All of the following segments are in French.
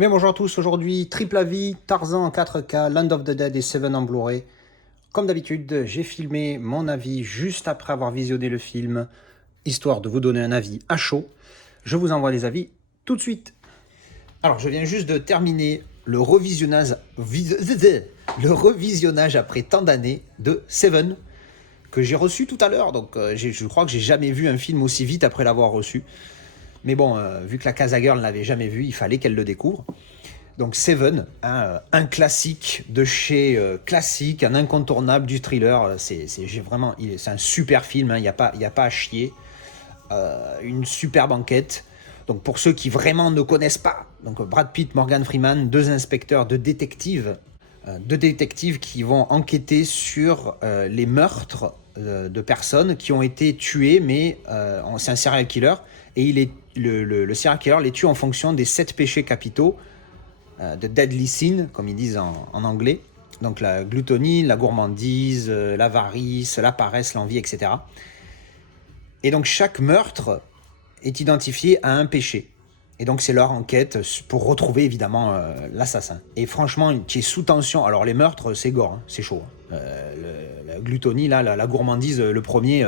Eh bien bonjour à tous, aujourd'hui Triple Avis, Tarzan en 4K, Land of the Dead et Seven en Blu-ray. Comme d'habitude, j'ai filmé mon avis juste après avoir visionné le film, histoire de vous donner un avis à chaud. Je vous envoie les avis tout de suite. Alors je viens juste de terminer le revisionnage après tant d'années de Seven, que j'ai reçu tout à l'heure, donc je crois que j'ai jamais vu un film aussi vite après l'avoir reçu. Mais bon, vu que la Casa Girl ne l'avait jamais vu, il fallait qu'elle le découvre. Donc Seven, un classique de chez classique, un incontournable du thriller. C'est un super film, il n'y a pas à chier. Une superbe enquête. Donc pour ceux qui vraiment ne connaissent pas, donc Brad Pitt, Morgan Freeman, deux inspecteurs, deux détectives qui vont enquêter sur les meurtres de personnes qui ont été tuées, mais c'est un serial killer, et le serial killer les tue en fonction des 7 péchés capitaux, de deadly sin, comme ils disent en anglais. Donc la gloutonie, la gourmandise, l'avarice, la paresse, l'envie, etc. Et donc chaque meurtre est identifié à un péché. Et donc c'est leur enquête pour retrouver évidemment l'assassin. Et franchement, tu es sous tension. Alors les meurtres, c'est gore, hein, c'est chaud. La gloutonie, là, la gourmandise, le premier,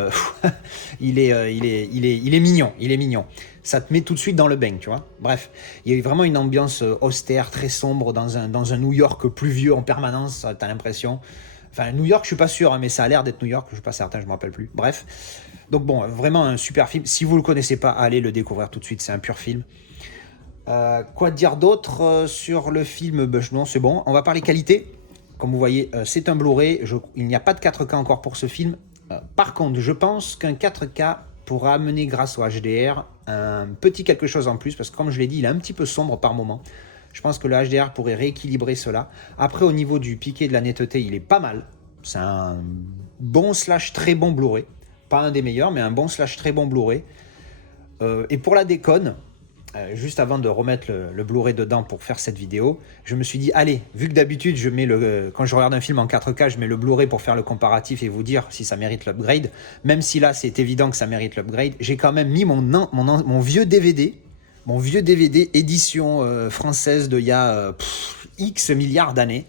il est mignon. Ça te met tout de suite dans le bain, tu vois. Bref, il y a vraiment une ambiance austère, très sombre, dans un New York pluvieux en permanence, t'as l'impression. Enfin, New York, je suis pas sûr, hein, mais ça a l'air d'être New York, je suis pas certain, je me rappelle plus. Bref, donc bon, vraiment un super film. Si vous le connaissez pas, allez le découvrir tout de suite, c'est un pur film. Quoi dire d'autre sur le film? Non, c'est bon. On va parler qualité. Comme vous voyez, c'est un Blu-ray. Il n'y a pas de 4K encore pour ce film. Par contre, je pense qu'un 4K pourra amener, grâce au HDR, un petit quelque chose en plus. Parce que comme je l'ai dit, il est un petit peu sombre par moment. Je pense que le HDR pourrait rééquilibrer cela. Après, au niveau du piqué de la netteté, il est pas mal. C'est un bon / très bon Blu-ray. Pas un des meilleurs, mais un bon / très bon Blu-ray. Et pour la déconne, juste avant de remettre le Blu-ray dedans pour faire cette vidéo, je me suis dit, allez, vu que d'habitude, quand je regarde un film en 4K, je mets le Blu-ray pour faire le comparatif et vous dire si ça mérite l'upgrade. Même si là, c'est évident que ça mérite l'upgrade, j'ai quand même mis mon vieux DVD, édition française d'il y a X milliards d'années.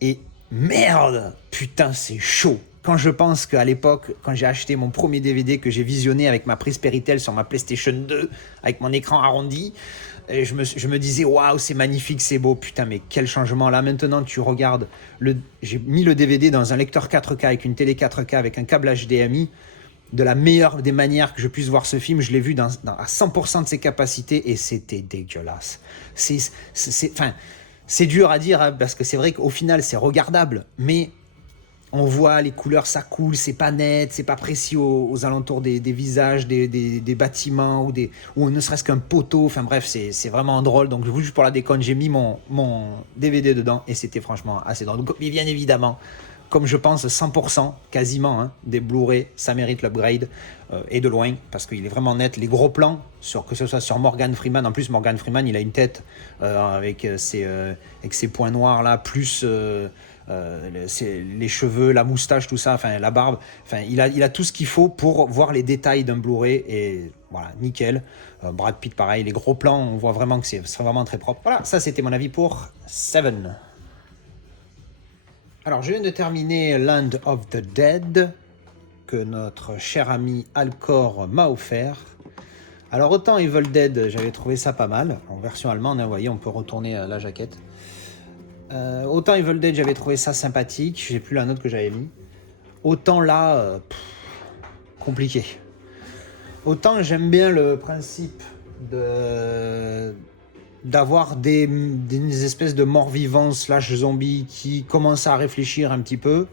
Et merde, putain, c'est chaud. Quand je pense qu'à l'époque, quand j'ai acheté mon premier DVD que j'ai visionné avec ma prise Péritel sur ma PlayStation 2, avec mon écran arrondi, et je me disais, waouh, c'est magnifique, c'est beau, putain, mais quel changement. Là, maintenant, tu regardes, j'ai mis le DVD dans un lecteur 4K avec une télé 4K avec un câble HDMI. De la meilleure des manières que je puisse voir ce film, je l'ai vu à 100% de ses capacités et c'était dégueulasse. C'est dur à dire, hein, parce que c'est vrai qu'au final, c'est regardable, mais on voit les couleurs, ça coule, c'est pas net, c'est pas précis aux alentours des visages, des bâtiments, ou ne serait-ce qu'un poteau. Enfin bref, c'est vraiment drôle. Donc juste pour la déconne, j'ai mis mon DVD dedans et c'était franchement assez drôle. Donc, mais bien évidemment, comme je pense 100%, quasiment, hein, des Blu-ray, ça mérite l'upgrade, et de loin, parce qu'il est vraiment net. Les gros plans, que ce soit sur Morgan Freeman, en plus Morgan Freeman, il a une tête avec ses points noirs là, plus les cheveux, la moustache, tout ça, enfin la barbe, enfin il a tout ce qu'il faut pour voir les détails d'un Blu-ray, et voilà, nickel. Brad Pitt pareil, les gros plans, on voit vraiment que c'est vraiment très propre. Voilà, ça c'était mon avis pour Seven. Alors, je viens de terminer Land of the Dead, que notre cher ami Alcor m'a offert. Alors, autant Evil Dead, j'avais trouvé ça pas mal. En version allemande, hein, vous voyez, on peut retourner la jaquette. Autant Evil Dead, j'avais trouvé ça sympathique. J'ai plus la note que j'avais mis. Autant là, compliqué. Autant j'aime bien le principe d'avoir des espèces de morts-vivants / zombies qui commencent à réfléchir un petit peu.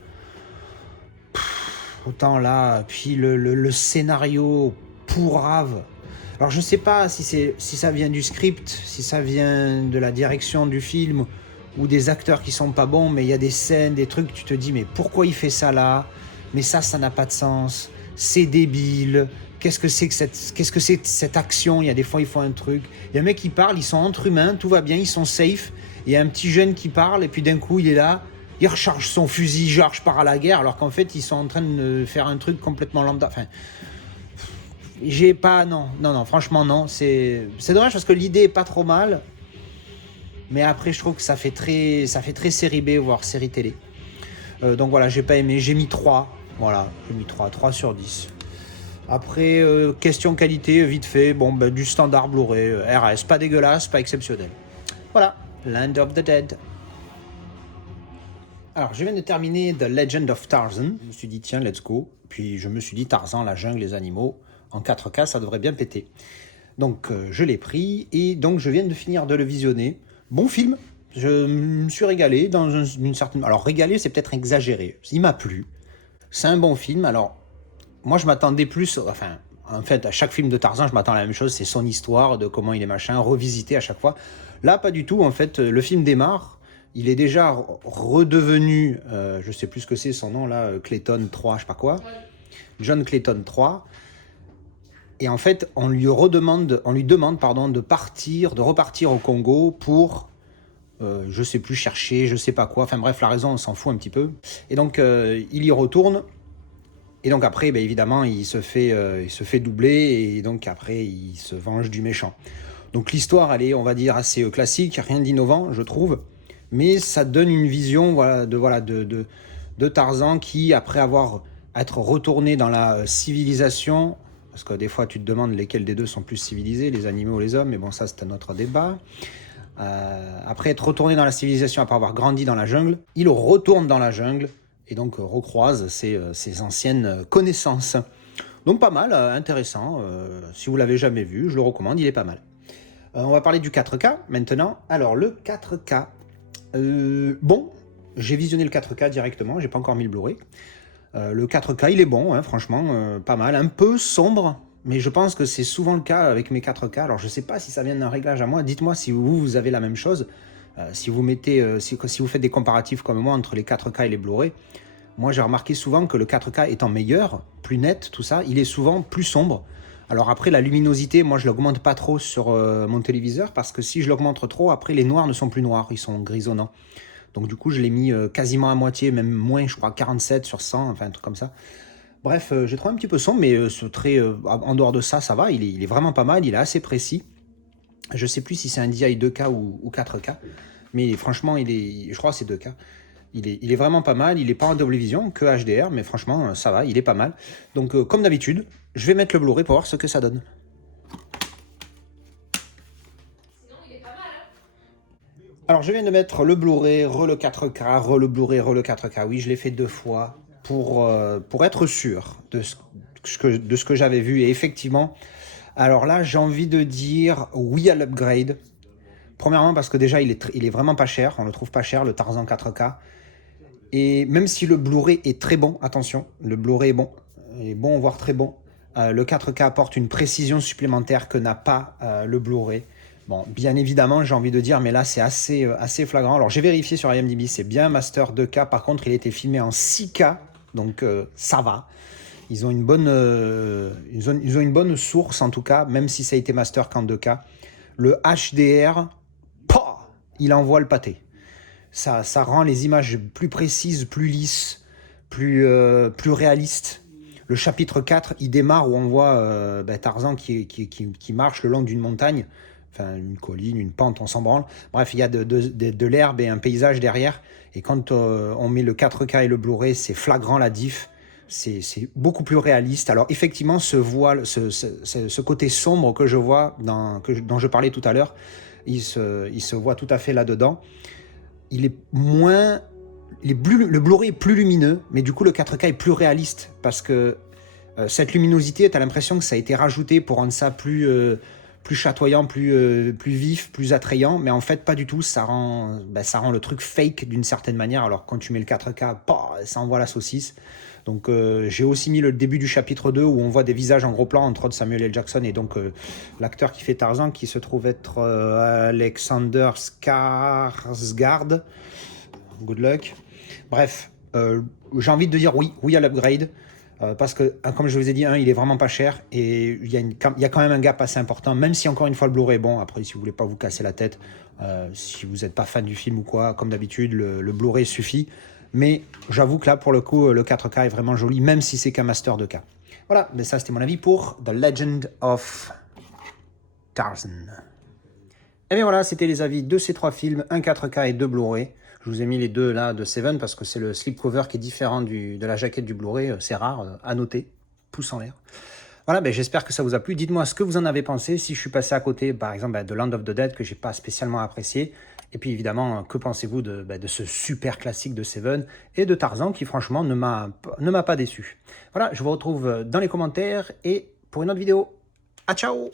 Autant là, puis le scénario pourrave. Alors je sais pas si ça vient du script, si ça vient de la direction du film ou des acteurs qui sont pas bons, mais il y a des scènes, des trucs, tu te dis mais pourquoi il fait ça là? Mais ça n'a pas de sens, c'est débile. Qu'est-ce que c'est que cette action? Il y a des fois, ils font un truc. Il y a un mec qui parle, ils sont entre humains, tout va bien, ils sont safe. Il y a un petit jeune qui parle, et puis d'un coup, il est là, il recharge son fusil, genre, je pars à la guerre, alors qu'en fait, ils sont en train de faire un truc complètement lambda. Enfin, non, franchement, non. C'est dommage parce que l'idée est pas trop mal. Mais après, je trouve que ça fait très série B, voire série télé. Donc voilà, j'ai pas aimé. J'ai mis 3. Voilà, j'ai mis 3 sur 10. Après, question qualité, vite fait. Bon, ben, du standard Blu-ray, RS. Pas dégueulasse, pas exceptionnel. Voilà, Land of the Dead. Alors, je viens de terminer The Legend of Tarzan. Je me suis dit, tiens, let's go. Puis je me suis dit, Tarzan, la jungle, les animaux, en 4K, ça devrait bien péter. Donc, je l'ai pris et donc je viens de finir de le visionner. Bon film, je me suis régalé dans une certaine... Alors, régalé, c'est peut-être exagéré. Il m'a plu. C'est un bon film. Alors, moi, je m'attendais plus... Enfin, en fait, à chaque film de Tarzan, je m'attends à la même chose. C'est son histoire, de comment il est machin, revisité à chaque fois. Là, pas du tout. En fait, le film démarre. Il est déjà redevenu, je sais plus ce que c'est son nom là, Clayton 3, je sais pas quoi, John Clayton 3. Et en fait, on lui demande pardon, de repartir au Congo pour, je sais plus, chercher, je sais pas quoi. Enfin bref, la raison, on s'en fout un petit peu. Et donc, il y retourne. Et donc après, ben, évidemment, il se fait doubler. Et donc après, il se venge du méchant. Donc l'histoire, elle est, on va dire, assez classique, rien d'innovant, je trouve. Mais ça donne une vision de Tarzan qui, après être retourné dans la civilisation, parce que des fois tu te demandes lesquels des deux sont plus civilisés, les animaux ou les hommes, mais bon ça c'est un autre débat. Après être retourné dans la civilisation, après avoir grandi dans la jungle, il retourne dans la jungle et donc recroise ses anciennes connaissances. Donc pas mal, intéressant, si vous l'avez jamais vu, je le recommande, il est pas mal. On va parler du 4K maintenant. Alors le 4K, bon, j'ai visionné le 4K directement, j'ai pas encore mis le Blu-ray. Le 4K, il est bon, hein, franchement, pas mal. Un peu sombre, mais je pense que c'est souvent le cas avec mes 4K. Alors, je sais pas si ça vient d'un réglage à moi. Dites-moi si vous avez la même chose. Si vous faites des comparatifs comme moi entre les 4K et les Blu-ray, moi, j'ai remarqué souvent que le 4K étant meilleur, plus net, tout ça, il est souvent plus sombre. Alors après, la luminosité, moi, je l'augmente pas trop sur mon téléviseur parce que si je l'augmente trop, après, les noirs ne sont plus noirs, ils sont grisonnants. Donc du coup, je l'ai mis quasiment à moitié, même moins, je crois, 47 sur 100, enfin un truc comme ça. Bref, j'ai trouvé un petit peu sombre, mais en dehors de ça, ça va, il est vraiment pas mal, il est assez précis. Je sais plus si c'est un DI 2K ou 4K, mais franchement, je crois que c'est 2K. Il est vraiment pas mal, il est pas en double vision, que HDR, mais franchement, ça va, il est pas mal. Donc comme d'habitude, je vais mettre le Blu-ray pour voir ce que ça donne. Alors, je viens de mettre le Blu-ray, le 4K, le Blu-ray, le 4K. Oui, je l'ai fait 2 fois pour être sûr de ce que j'avais vu. Et effectivement, alors là, j'ai envie de dire oui à l'upgrade. Premièrement, parce que déjà, il est vraiment pas cher. On le trouve pas cher, le Tarzan 4K. Et même si le Blu-ray est très bon, attention, le Blu-ray est bon, voire très bon. Le 4K apporte une précision supplémentaire que n'a pas le Blu-ray. Bon, bien évidemment, j'ai envie de dire, mais là, c'est assez flagrant. Alors, j'ai vérifié sur IMDb, c'est bien Master 2K. Par contre, il a été filmé en 6K, donc ça va. Ils ont une bonne source, en tout cas, même si ça a été Master qu'en 2K. Le HDR, il envoie le pâté. Ça rend les images plus précises, plus lisses, plus réalistes. Le chapitre 4, il démarre où on voit Tarzan qui marche le long d'une montagne. Enfin, une colline, une pente, on s'en branle. Bref, il y a de l'herbe et un paysage derrière. Et quand on met le 4K et le Blu-ray, c'est flagrant la diff. C'est beaucoup plus réaliste. Alors effectivement, ce côté sombre que je vois, dont je parlais tout à l'heure, il se voit tout à fait là-dedans. Le Blu-ray est plus lumineux, mais du coup le 4K est plus réaliste. Parce que cette luminosité, tu as l'impression que ça a été rajouté pour rendre ça plus chatoyant, plus vif, plus attrayant, mais en fait pas du tout, ça rend le truc fake d'une certaine manière. Alors quand tu mets le 4K, ça envoie la saucisse. Donc j'ai aussi mis le début du chapitre 2 où on voit des visages en gros plan, entre autres Samuel L. Jackson et donc l'acteur qui fait Tarzan, qui se trouve être Alexander Skarsgård. Good luck. Bref, j'ai envie de dire oui à l'upgrade. Parce que, comme je vous ai dit, il est vraiment pas cher et il y a quand même un gap assez important, même si encore une fois le Blu-ray est bon. Après, si vous voulez pas vous casser la tête, si vous n'êtes pas fan du film ou quoi, comme d'habitude, le Blu-ray suffit. Mais j'avoue que là, pour le coup, le 4K est vraiment joli, même si c'est qu'un Master 2K. Voilà, mais ça c'était mon avis pour The Legend of Tarzan. Et bien voilà, c'était les avis de ces 3 films, un 4K et 2 Blu-ray. Je vous ai mis les deux là de Seven parce que c'est le slipcover qui est différent de la jaquette du Blu-ray. C'est rare, à noter. Pouce en l'air. Voilà, ben, j'espère que ça vous a plu. Dites-moi ce que vous en avez pensé. Si je suis passé à côté, par exemple, ben, de Land of the Dead, que j'ai pas spécialement apprécié. Et puis évidemment, que pensez-vous de ce super classique de Seven et de Tarzan qui franchement ne m'a pas déçu. Voilà, je vous retrouve dans les commentaires et pour une autre vidéo. À ciao.